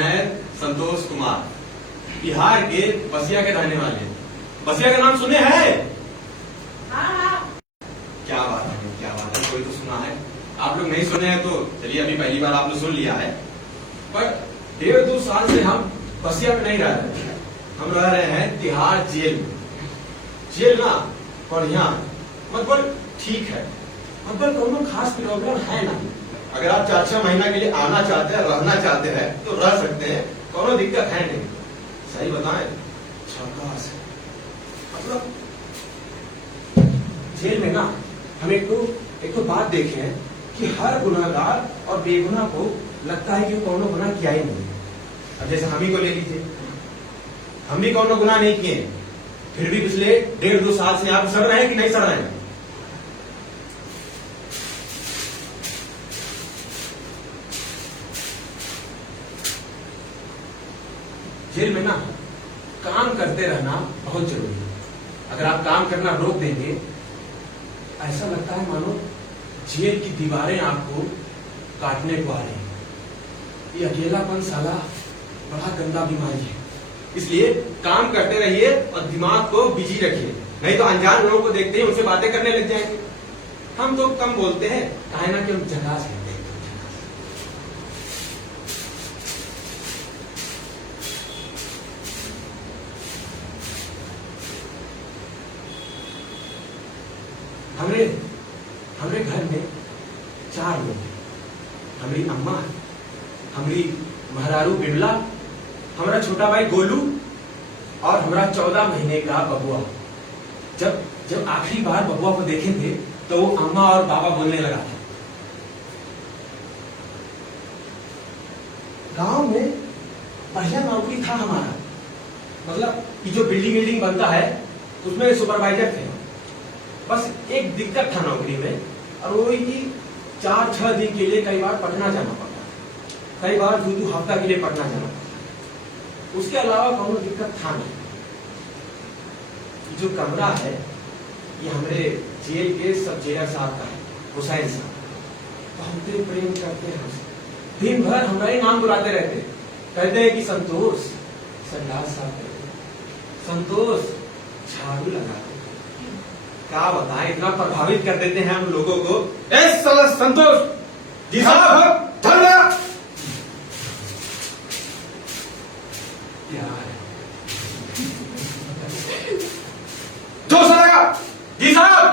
है संतोष कुमार, बिहार के बसिया के रहने वाले हैं। बसिया का नाम सुने हैं? क्या बात है, क्या बात है, कोई तो सुना है। आप लोग नहीं सुने हैं तो चलिए अभी पहली बार आप लोग सुन लिया है। पर 1.5-2 साल से हम बसिया में नहीं रह रहे हैं, हम रह रहे हैं तिहाड़ जेल में। जेल ना बढ़िया मतलब ठीक है, मतलब कोई खास प्रॉब्लम है ना। अगर आप 4-6 महीना के लिए आना चाहते हैं, रहना चाहते हैं तो रह सकते हैं, कोनो दिक्कत है नहीं। सही बताएं, झकास है। मतलब जेल में ना हम एक तो बात देखे हैं कि हर गुनाहगार और बेगुनाह को लगता है कि वो कोनो गुनाह किया ही नहीं। अब जैसे हम ही को ले लीजिए, हम भी कोनो गुनाह नहीं किए, फिर भी पिछले 1.5-2 साल से आप सड़ रहे हैं कि नहीं सड़ रहे हैं? जेल में ना काम करते रहना बहुत जरूरी है। अगर आप काम करना रोक देंगे, ऐसा लगता है मानो जेल की दीवारें आपको काटने को आ रही है। ये अकेलापन साला बड़ा गंदा बीमारी है। इसलिए काम करते रहिए और दिमाग को बिजी रखिए, नहीं तो अनजान लोगों को देखते ही उनसे बातें करने लग जाएंगे। हम तो कम बोलते हैं, काहे ना कि हम झकास कहते हैं। हमरे घर में 4 लोग हैं। हमारी अम्मा, हमारी महरारू बिरला, हमारा छोटा भाई गोलू और हमारा 14 महीने का बबुआ। जब आखिरी बार बबुआ को देखे थे तो वो अम्मा और बाबा बोलने लगा था। गांव में बढ़िया नौकरी था हमारा, मतलब ये जो बिल्डिंग बनता है उसमें सुपरवाइजर थे। बस एक दिक्कत था नौकरी में, और वो कि 4-6 दिन के लिए कई बार पटना जाना पड़ता, कई बार 2-2 हफ्ता के लिए पटना जाना पड़ता। उसके अलावा कोनो दिक्कत था नहीं। जो कमरा है ये हमारे जेल के सब जेलर साहब का है, हुसैन साहब। बहुत प्रेम करते हैं हमसे, दिन भर हमारा ही नाम बुलाते रहते, कहते हैं कि संतोष, संदास साहब कहते, संतोष झाड़ू लगा। क्या बताएं, इतना प्रभावित कर देते हैं हम लोगों को। संतोष जी साहब, जी साहब।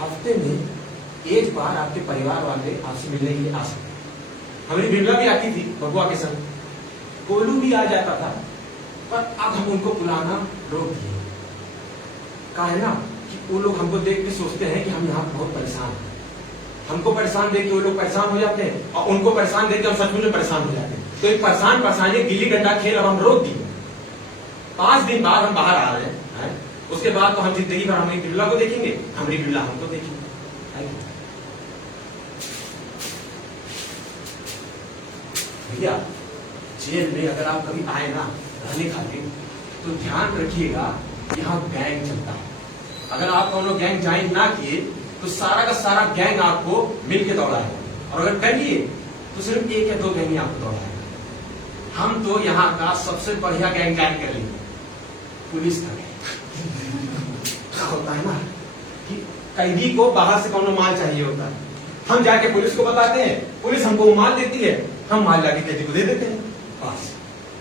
हफ्ते में एक बार आपके परिवार वाले आपसे मिलने के लिए आ सकते हैं। हमारी बिरला भी आती थी बबुआ के संग, गोलू भी आ जाता था, पर अब हम उनको बुलाना रोक दिए। कहा है ना कि वो लोग हमको देख के सोचते हैं कि हम यहाँ बहुत परेशान हैं। हमको परेशान देख के वो लोग परेशान हो जाते हैं, और उनको परेशान देख के हम सचमुच में परेशान हो जाते हैं। तो एक परेशानी गिल्ली डंडा खेल अब हम रोक दिए। 5 दिन बाद हम बाहर आ रहे हैं, उसके बाद तो हम जिंदगी भर हमारी बिरला को देखेंगे, हमारी बिरला हमको देखेंगे। भैया जेल में अगर आप कभी आए ना रहने खातिर, तो ध्यान रखिएगा यहाँ गैंग चलता है। अगर आप दोनों गैंग ज्वाइन ना किए तो सारा का सारा गैंग आपको मिलके दौड़ाएगा, और अगर कर लिए तो सिर्फ 1 या 2 गैंग ही आपको दौड़ाएगा। हम तो यहाँ का सबसे बढ़िया गैंग ज्वाइन कर लेंगे, पुलिस का गैंग। होता है ना कि कैदी को बाहर से कोनो माल चाहिए होता है, हम जाके पुलिस को बताते हैं, पुलिस हमको माल देती है, हम माल जाके कैदी को दे देते हैं। बस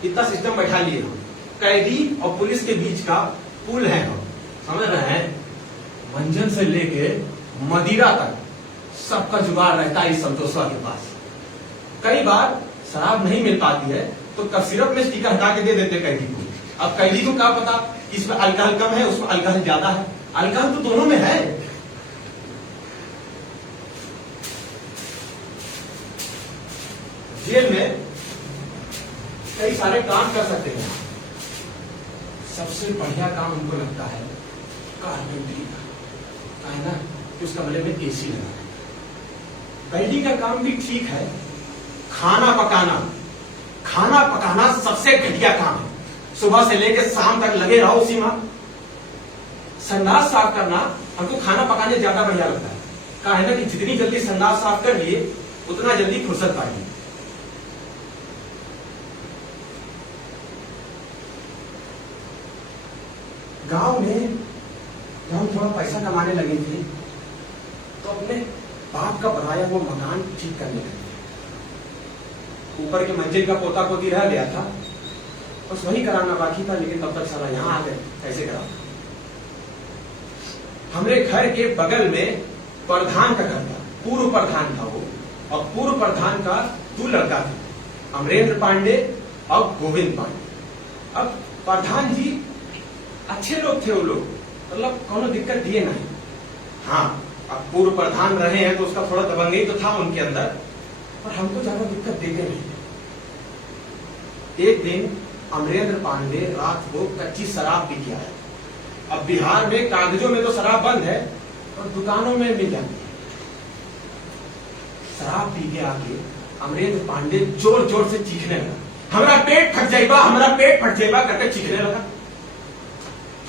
इतना सिस्टम बैठा लिए हम। कैदी और पुलिस के बीच का पुल है हम, समझ रहे हैं? मंजन से लेके मदिरा तक सबका जुगाड़ रहता है इस संतोषवा के पास। कई बार शराब नहीं मिल पाती है तो कफ सिरप में टीका हटा के दे देते कैदी को। अब कैदी को क्या पता इसमें अल्कोहल कम है, उसमें अल्कोहल ज्यादा है। अल्कोहल तो दोनों में है। जेल में कई सारे काम कर सकते हैं। सबसे बढ़िया काम हमको लगता है कारपेंटरी का, है ना कि उसका गले में एसी लगा है। वेल्डिंग का काम भी ठीक है। खाना पकाना सबसे घटिया काम है। सुबह से लेकर शाम तक लगे रहो उसी में। संडास साफ करना हमको खाना पकाने ज्यादा बढ़िया लगता है। कहा है ना कि जितनी जल्दी संडास साफ कर लिए उतना जल्दी फुर्सत पाएंगे। गांव में जब हम थोड़ा पैसा कमाने लगे थे तो अपने बाप का बनाया वो मकान ठीक करने लगे। ऊपर के मंजिल का पोता पोती रह गया था, बस वही कराना बाकी था, लेकिन तब तक साला यहां आ गए, कैसे करा। हमारे घर के बगल में प्रधान का घर था, पूर्व प्रधान था वो, और पूर्व प्रधान का 2 लड़का थे, अमरेंद्र पांडे और गोविंद पांडे। अब प्रधान जी अच्छे लोग थे, वो लोग मतलब कोनो दिक्कत दिए नहीं। हाँ, अब पूर्व प्रधान रहे हैं तो उसका थोड़ा दबंगई तो था उनके अंदर, पर हमको ज्यादा दिक्कत देते नहीं। एक दिन अमरेंद्र पांडे रात को कच्ची शराब पी के आया। अब बिहार में कागजों में तो शराब बंद है और दुकानों में मिल जाती है। शराब पी के आके अमरेंद्र पांडे जोर जोर से चीखने लगा, हमारा पेट फट जाएगा, हमारा पेट फट जाएगा करके चीखने लगा।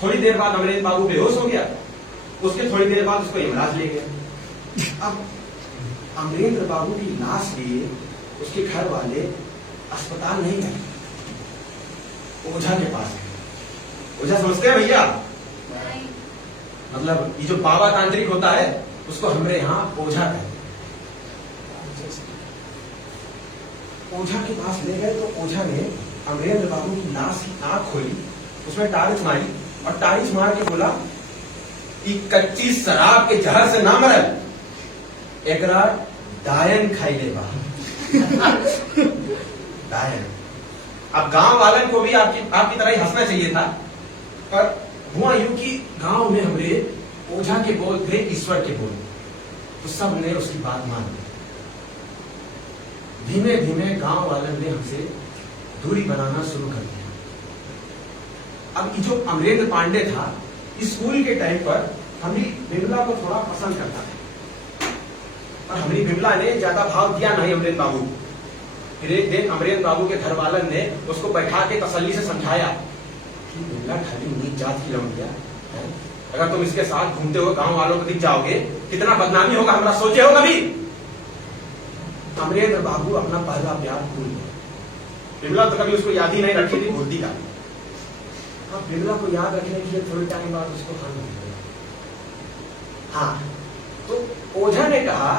थोड़ी देर बाद अमरेंद्र बाबू बेहोश हो गया। उसके थोड़ी देर बाद उसको यमराज ले गया। अब अमरेंद्र बाबू की लाश लिए उसके घर वाले अस्पताल नहीं गए, ओझा के पास गए। ओझा समझते हैं भैया? मतलब ये जो बाबा तांत्रिक होता है उसको हमारे यहाँ ओझा कहते हैं। ओझा के पास ले गए तो ओझा ने अमरेंद्र बाबू की लाश की आंख खोली, उसमें टारिच मारी और टारिच मार के बोला कि कच्ची शराब के जहर से ना मरल, एकरा डायन खाई लेबा। डायन। अब गांव वालन को भी आपकी तरह ही हंसना चाहिए था, पर हुआ यूं कि गांव में हमारे ओझा के बोल थे ईश्वर के बोल, तो सब ने उसकी बात मान ली। धीमे धीमे गांव वालन ने हमसे दूरी बनाना शुरू कर दिया। अब ये जो अमरेंद्र पांडे था, स्कूल के टाइम पर हमारी बिमला को थोड़ा पसंद करता था, और हमारी बिमला ने ज्यादा भाव दिया नहीं अमरेंद्र बाबू। फिर एक दिन अमरेंद्र बाबू के घर वालन ने उसको बैठा के तसल्ली से समझाया कि बिमला खाली नीच जात की लौंडिया है, अगर तुम इसके साथ घूमते हुए गांव वालों को दिख जाओगे कितना बदनामी होगा, हमरा सोचे हो कभी? अमरेंद्र बाबू अपना पहला प्यार भूल गए। बिमला तो कभी उसको याद ही नहीं रखी थी, भूलती का। अब बिमला को याद रखने के लिए थोड़े टाइम बाद उसको खाना मिल गया। हाँ, तो ओझा ने कहा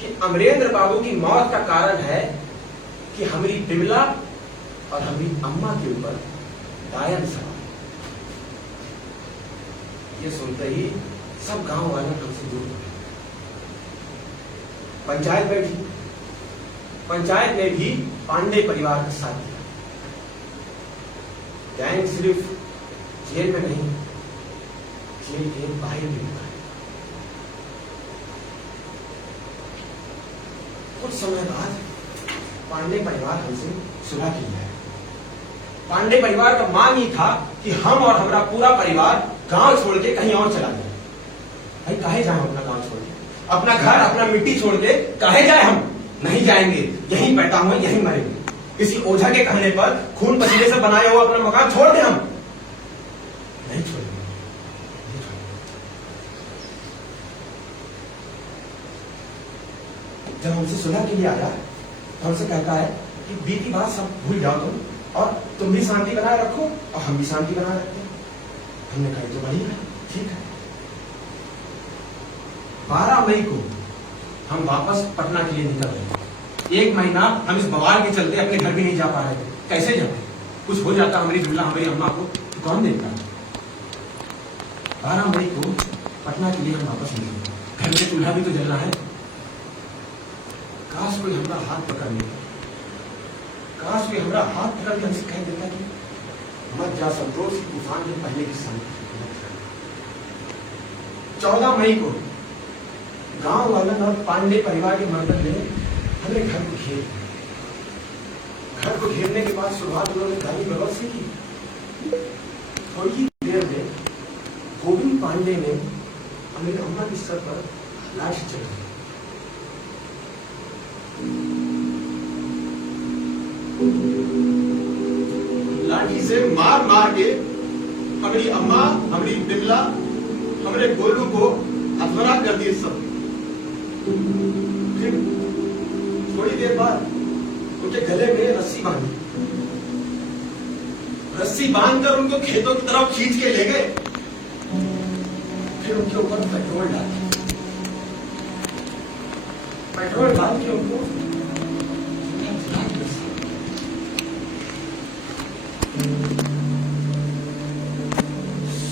कि अमरेंद्र बाबू की मौत का कारण है कि हमारी बिमला और हमारी अम्मा के ऊपर डायन सवार। ये सुनते ही सब गांव वाले हमसे दूर हो गए। पंचायत बैठी, पंचायत ने भी पांडे परिवार का साथ दिया। गैंग सिर्फ जेल में नहीं, जेल के बाहर भी हुआ है। कुछ समय बाद पांडे परिवार हमसे सुलह की है। पांडे परिवार का मांग ही था कि हम और हमारा पूरा परिवार गांव छोड़ के कहीं और चला जाए। भाई काहे जाए अपना गांव छोड़ के, अपना घर अपना मिट्टी छोड़ के काहे जाए? हम नहीं जाएंगे, यहीं पैदा हुए यहीं मरेंगे। किसी ओझा के कहने पर खून पसीने से बनाए हुआ अपना मकान छोड़ दे, हम नहीं छोड़ेंगे। जब हमसे सुलह के लिए आया तो हमसे कहता है कि बीती बात सब भूल जाओ तुम, और तुम भी शांति बनाए रखो और हम भी शांति बनाए रखते हैं। हमने कहा तो बढ़िया है, ठीक है। 12 मई को हम वापस पटना के लिए निकल रहे। 1 महीना हम इस बवाल के चलते अपने घर भी नहीं जा पा रहे थे। कैसे जाए? कुछ हो जाता हमारी बिमला हमारी अम्मा को तो कौन देखता? 12 मई को पटना के लिए हम वापस निकले। घर में चूल्हा भी तो जलना है। काश कोई हमारा हाथ पकड़ लेता, काश कोई हमारा हाथ पकड़ के हमसे कह देता कि मत जा संतोष, तूफान के पहले की शांति। 14 मई को गांव वालों और पांडे परिवार के मर्दन ने हमें घर को घेर। घर को घेरने के बाद शुरुआत उन्होंने गाली गलौज से की। थोड़ी ही देर में गोविंद पांडे ने मेरी अम्मा के सर पर लाठी चढ़ाई। लाठी से मार मार के हमारी अम्मा, हमारी बिमला, हमारे गोलू को अधमरा कर दिए सब। फिर थोड़ी देर बाद उनके गले में रस्सी बांधी, रस्सी बांधकर उनको खेतों की तरफ खींच के ले गए। फिर उनके ऊपर पेट्रोल डाला, पेट्रोल डाल के उनको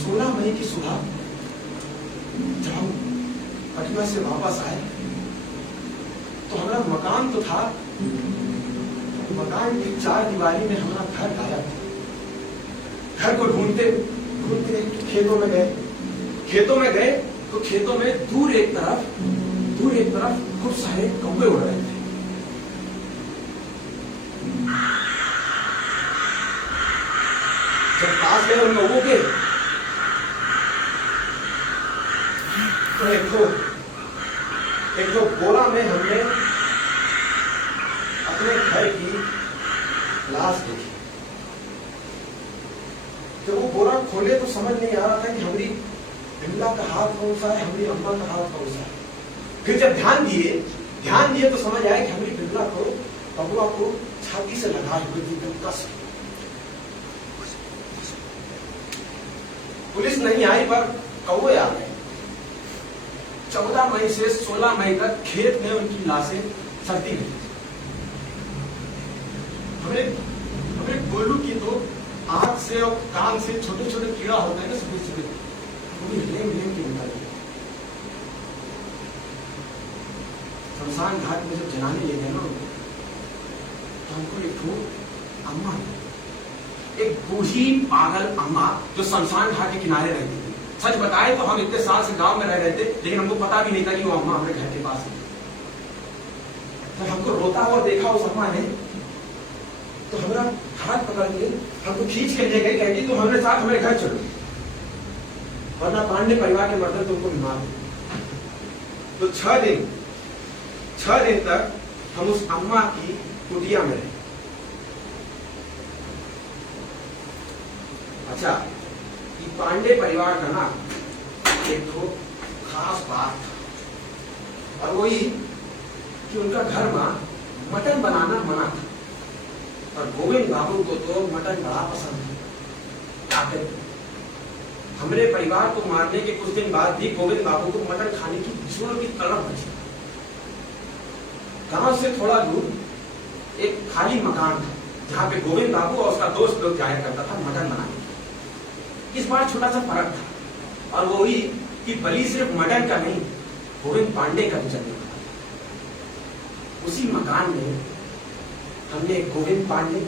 16 मई की सुबह जब हम पटना से वापस आए तो हमारा मकान तो था, मकान की 4 दीवारी में हमारा घर गायब था। घर को ढूंढते ढूंढते खेतों में गए, खेतों में गए तो खेतों में दूर एक तरफ खूब सारे कौवे उड़ रहे थे। जब पास गए उन कौवों के तो एक तो बोरा में हमने अपने घर की लाश देखी। जब वो बोरा खोले तो समझ नहीं आ रहा था कि हमारी बिमला का हाथ कौन सा है, हमारी अम्मा का हाथ कौन सा है। फिर जब ध्यान दिए तो समझ आया कि हमारी बिमला को बबुआ को छाती से लगाए हुए थी एकदम कस। पुलिस नहीं आई पर कौवे आ गए। 14 मई से 16 मई तक खेत में उनकी लाशें सड़ती रही। हमें गोलू की तो आंख से और कान से छोटे छोटे कीड़ा होते हैं ना, सफेद सफेद, वो भी लेम के निकल गए। शमशान घाट में जब जलाने ले गए ना तो हमको एक अम्मा, एक बूढ़ी पागल अम्मा जो शमशान घाट के किनारे रहती थी। सच बताए तो हम इतने साल से गांव में रह रहे थे, लेकिन हमको पता भी नहीं था कि वो अम्मा हमारे घर के पास है। तो हमको रोता हुआ देखा उस अम्मा ने तो हमारा हाथ पकड़ के हमको खींच के ले गए, कहती तुम हमारे साथ हमारे घर चलो, वरना पांडे परिवार के मर्द तुमको बीमार हो। तो 6 दिन तक हम उस अम्मा की कुटिया में रहे। अच्छा, ये पांडे परिवार का ना एक तो खास बात था, और वही कि उनका घर में मटन बनाना मना था। और गोविंद बाबू को तो मटन बड़ा पसंद है। हमारे परिवार को मारने के कुछ दिन बाद भी गोविंद बाबू को मटन खाने की जोर की तड़प बची। गांव से थोड़ा दूर एक खाली मकान था जहां पे गोविंद बाबू और उसका दोस्त लोग जाया करता था मटन बनाने। इस बार छोटा सा फर्क था, और वो ही कि बलि सिर्फ मटन का नहीं, गोविंद पांडे का भी चलने वाला। उसी मकान में हमने गोविंद पांडे,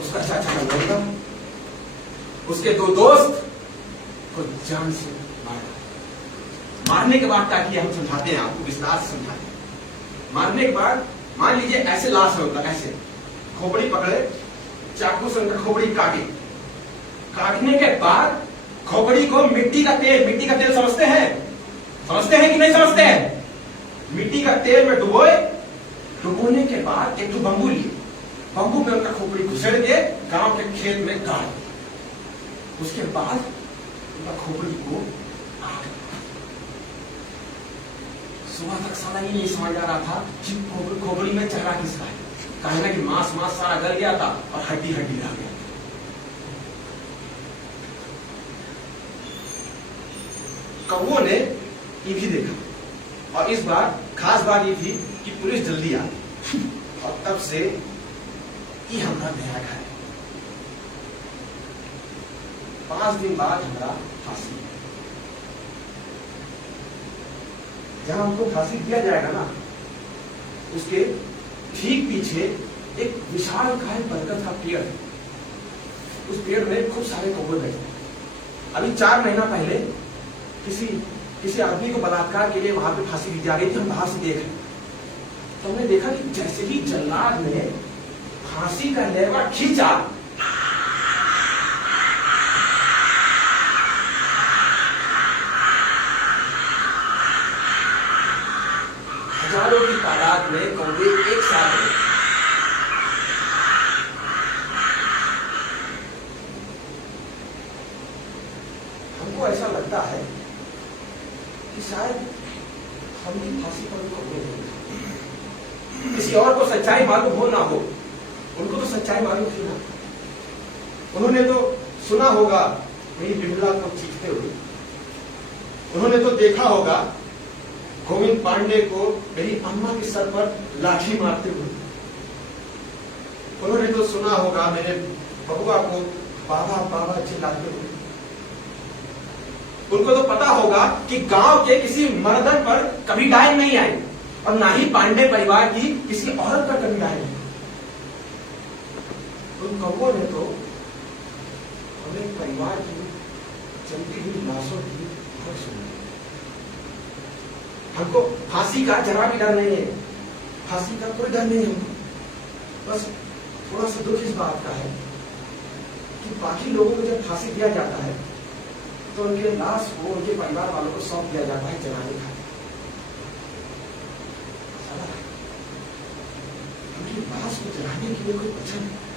उसका चाचा का लड़का, उसके 2 दोस्त को जान से मारा। मारने के बाद, ताकि हम समझाते हैं आपको, विस्तार से समझाते हैं। मारने के बाद मान लीजिए ऐसे लाश होता, ऐसे खोपड़ी पकड़े, चाकू से उनका खोपड़ी काटने के बाद खोपड़ी को मिट्टी का तेल समझते हैं कि नहीं समझते हैं? मिट्टी का तेल में डुबोने के बाद एक बंबू लिए, बंबू में उनका खोपड़ी घुसेड़ के गांव के खेत में गाड़, उसके बाद उनका खोपड़ी को आग। सुबह तक साला ही नहीं समझ आ रहा था कि खोपड़ी में चेहरा किसका है। कहना कि मांस सारा गल गया था और हड्डी रह गया। कौवों ने ये भी देखा, और इस बार खास बात ये थी कि पुलिस जल्दी आ गई, और तब से ये हमारा नया घर है। 5 दिन बाद हमारा फांसी। जहां हमको फांसी दिया जाएगा ना, उसके ठीक पीछे एक विशाल काय बरगद का पेड़ है। उस पेड़ में खूब सारे कौवे बैठे। अभी 4 महीना पहले किसी आदमी को बलात्कार के लिए वहां पे फांसी दी जा रही थी। हम बाहर से देख रहे, तो हमने देखा कि जैसे ही जल्लाद ने फांसी का लेवा खींचा, हजारों की तादाद में कौवे एक साथ रहे। हमको ऐसा लगता है कि शायद हम भी फांसी पर कौवे हैं। किसी और को सच्चाई मालूम हो ना हो, उनको तो सच्चाई मालूम थी ना। उन्होंने तो सुना होगा मेरी बिमला को चीखते हुए, उन्होंने तो देखा होगा गोविंद पांडे को मेरी अम्मा के सर पर लाठी मारते हुए, उन्होंने तो सुना होगा मेरे बबुआ को बाबा बाबा चिल्लाते हुए। उनको तो पता होगा कि गांव के किसी मर्दन पर कभी डायन नहीं आई और ना ही पांडे परिवार की किसी औरत पर कभी डायन नहीं। उन कौओं ने तो हमें परिवार की चलती हुई लाशों की खबर सुनाई। हमको फांसी का जरा भी डर नहीं है, फांसी का कोई डर नहीं हमको। बस थोड़ा सा दुख इस बात का है कि बाकी लोगों को जब फांसी दिया जाता है तो उनके लाश को उनके परिवार वालों को सौंप दिया जाता है जलाने का। उनकी लाश को जलाने के लिए कोई बचा नहीं।